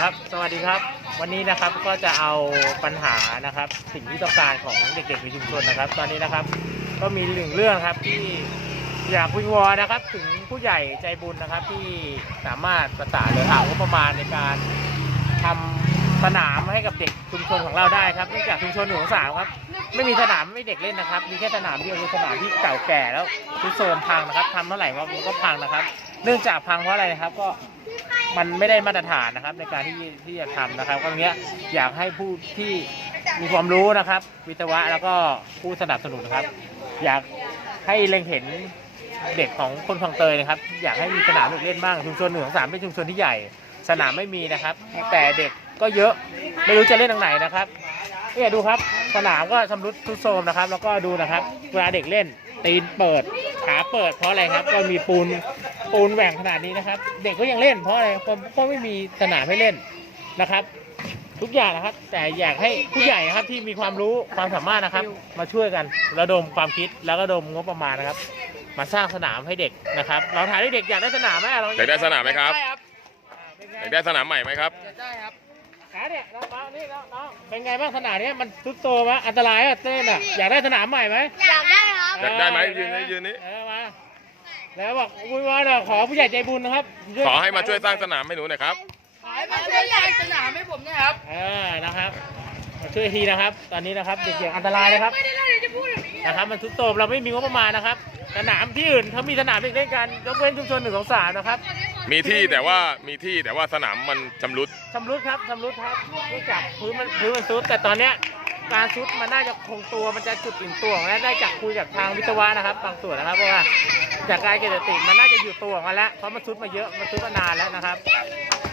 ครับ สวัสดีครับ วันนี้นะครับก็จะเอาปัญหานะครับ สิ่งที่ต้องการของเด็กๆในชุมชนนะครับ ตอนนี้นะครับ ก็มีหนึ่งเรื่องครับที่อยากวิงวอนนะครับ ถึงผู้ใหญ่ใจบุญนะครับ ที่สามารถประสานหรือหางบประมาณในการทำสนามให้กับเด็กชุมชนของเราได้ครับเนื่องจากชุมชนหนึ่งของสามครับ ไม่มีสนามไม่เด็กเล่นนะครับ มีแค่สนามเดียวคือสนามที่เก่าแก่แล้วทุดโทรมพังนะครับทำเมื่อไหร่มันก็พังนะครับ เนื่องจากพังเพราะอะไรนะครับ ก็ มันไม่ได้มาตรฐานนะครับ ในการที่ที่จะทำนะครับก็ตรงเนี้ยอยากให้ผู้ที่มีความรู้นะครับ วิศวะแล้วก็ผู้สนับสนุนนะครับ อยากให้เล็งเห็นเด็กของคนคลองเตยนะครับ อยากให้มีสนามเด็กเล่นบ้างชุมชนหนึ่งของสามเป็นชุมชนที่ใหญ่ สนามไม่มีนะครับ แต่เด็กก็เยอะไม่รู้จะเล่นตรงไหนนะครับ เนี่ยดูครับสนามก็ชำรุดทรุดโทรมนะครับ แล้วก็ดูนะครับเวลาเด็กเล่น ตีนเปิดขาเปิดเพราะอะไรครับ ก็มีปูนปูนแหว่งขนาดนี้นะครับ เด็กก็ยังเล่นเพราะอะไรเพราะเพราะไม่มีสนามให้เล่นนะครับ ทุกอย่างนะครับ แต่อยากให้ผู้ใหญ่นะครับที่มีความรู้ความสามารถนะครับ มาช่วยกันระดมความคิดแล้วก็ระดมงบประมาณนะครับ มาสร้างสนามให้เด็กนะครับเราถ่ายให้เด็กอยากได้สนามไหมเราอยากได้สนามไหมครับได้ครับเป็นไงอยากได้สนามใหม่ไหมครับอยากได้ครับขา เนี่ยน้องๆนี่น้องๆเป็นไงบ้างสนามเนี้ยมันทุดโตมะอันตรายอะเต้นอะอยากได้สนามใหม่ไหมอยากได้ครับอยากได้ไหมยืนนี่ยืนนี่เออมาแล้วบอกวุ้ยว่าเดี๋ยวขอผู้ใหญ่ใจบุญนะครับ ขอให้มาช่วยสร้างสนามให้หนูหน่อยครับขอให้มาช่วยใหญ่สนามให้ผมนะครับเออนะครับมาช่วยทีนะครับ ตอนนี้นะครับเด็กๆอันตรายนะครับไม่ได้เลยจะพูดแบบนี้นะครับมันทุดโตมเราไม่มีงบประมาณนะครับ สนามที่อื่นเขามีสนามเด็กเล่นกันยกเว้นชุมชนหนึ่งของสามนะครับ มีที่แต่ว่ามีที่แต่ว่าสนามมันชำรุด ชำรุดครับชำรุดครับเนื่องจากพื้นมันพื้นมันซุดแต่ตอนเนี้ยการซุดมันน่าจะคงตัวมันจะจุดอิ่มตัวของมันได้จากคุยกับทางวิศวะนะครับ บางส่วนนะครับเพราะว่าจากการเกษตรติมันน่าจะอยู่ตัวของมันแล้วเพราะมันซุดมาเยอะมันซุดมานานแล้วนะครับ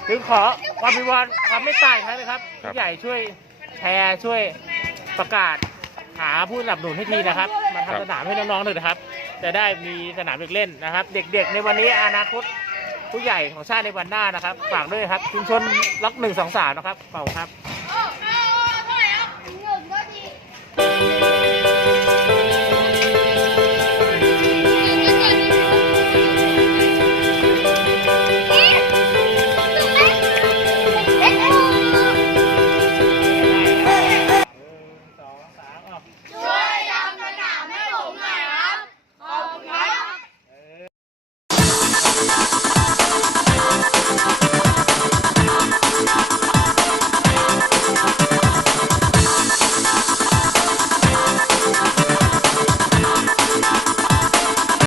ถึงขอความวิงวอนความไม่ตายครับนะครับครับผู้ใหญ่ช่วยแชร์ช่วยประกาศหาผู้สนับสนุนให้ทีนะครับมาทำสนามให้น้องๆหน่อยนะครับ จะได้มีสนามเด็กเล่นนะครับ เด็กๆ ในวันนี้อนาคต ผู้ใหญ่ของชาติในวันหน้านะครับ ฝากด้วยครับชุมชนล็อกหนึ่งสองสามนะครับเป่าครับ